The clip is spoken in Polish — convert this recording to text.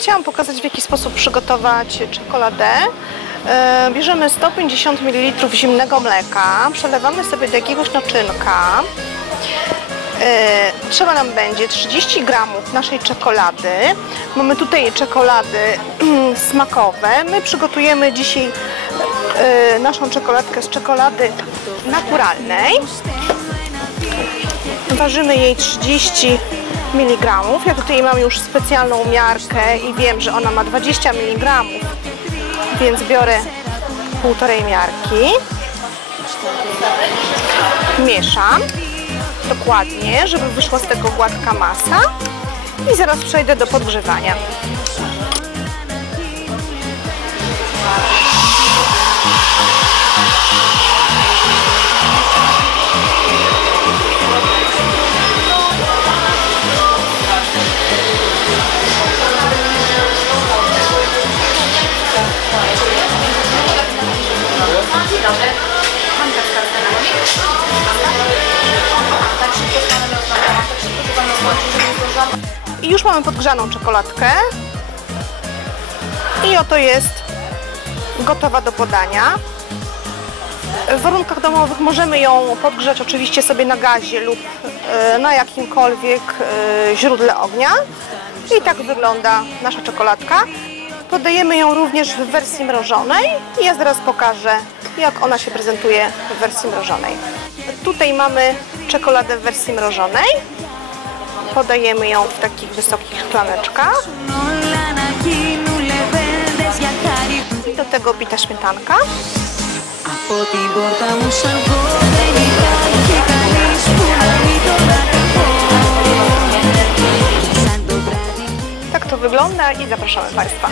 Chciałam pokazać w jaki sposób przygotować czekoladę. Y, Bierzemy 150 ml zimnego mleka, przelewamy sobie do jakiegoś naczynka. Y, Trzeba nam będzie 30 gramów naszej czekolady. Mamy tutaj czekolady smakowe. My przygotujemy dzisiaj y, naszą czekoladkę z czekolady naturalnej. Ważymy jej 30 mg. Ja tutaj mam już specjalną miarkę i wiem, że ona ma 20 mg, więc biorę półtorej miarki. Mieszam dokładnie, żeby wyszła z tego gładka masa i zaraz przejdę do podgrzewania. I już mamy podgrzaną czekoladkę. I oto jest gotowa do podania. W warunkach domowych możemy ją podgrzać oczywiście sobie na gazie lub e, na jakimkolwiek e, źródle ognia. I tak wygląda nasza czekoladka. Podajemy ją również w wersji mrożonej i ja zaraz pokażę, jak ona się prezentuje w wersji mrożonej. Tutaj mamy czekoladę w wersji mrożonej podajemy ją w takich wysokich szklaneczkach. Do tego bita śmietanka. Tak to wygląda i zapraszamy Państwa.